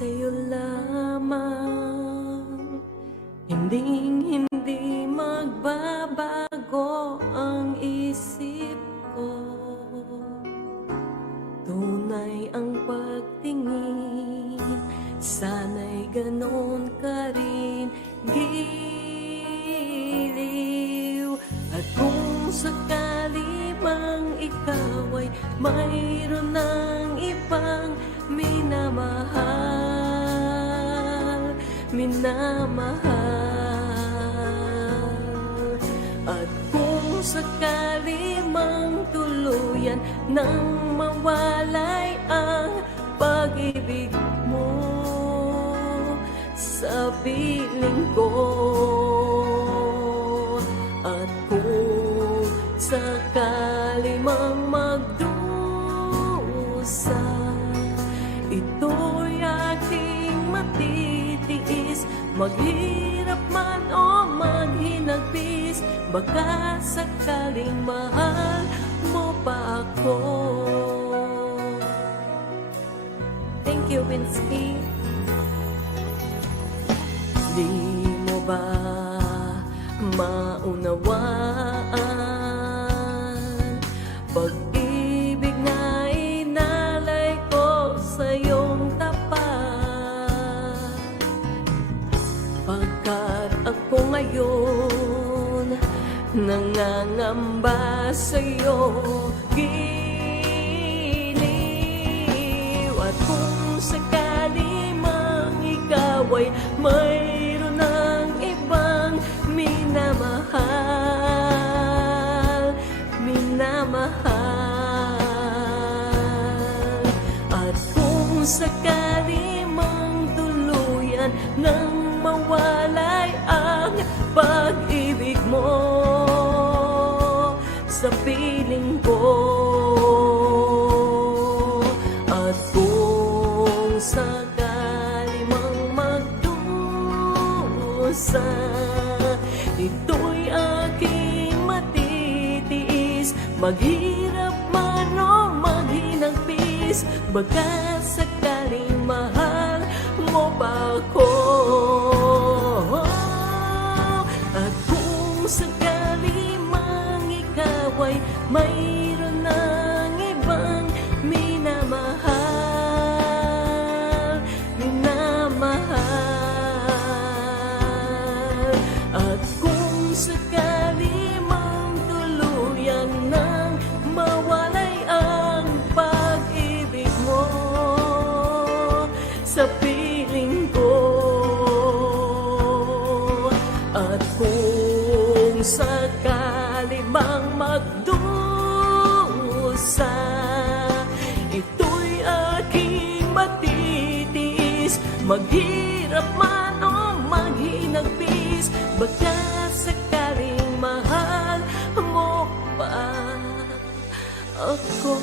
sa'yo lamang. Hindi magbabago ang isip ko. Tunay ang pagtingin, sana'y ganon ka rin, giliw. At kung sakali mang ikaw ay mayroon ng ibang minamahal, at kung sakali mang tuluyan nang mawalay ang pag-ibig mo sa piling ko, at kung sakali mang magdusa, ito'y aking matitiis. Maghirap man o maghinagpis, baka sakaling mahal mo pa ako. Thank you, Winsky. Di mo ba maunawaan, pag-ibig na inalay ko sa iyong tapat, pagkat ako ngayon nangangamba sa iyo, giliw. At kung sakali mang ikaw ay mayroon ng ibang minamahal, at kung sakali mang tuluyan nang mawalay ang pag-ibig mo sa piling ko, at kung sakali mang magdusa, ito'y aking matitiis. Maghirap man o maghinagpis, baka sakaling mahal mo pa ako. At kung sakali mang ikaw ay mayroon ng ibang minamahal, at kung sakali mang tuluyan nang mawalay ang pag-ibig mo sa piling ko, at kung sakali mang magdusa, ito'y aking matitiis. Maghirap man o maghinagpis, baka sakaling mahal mo pa ako.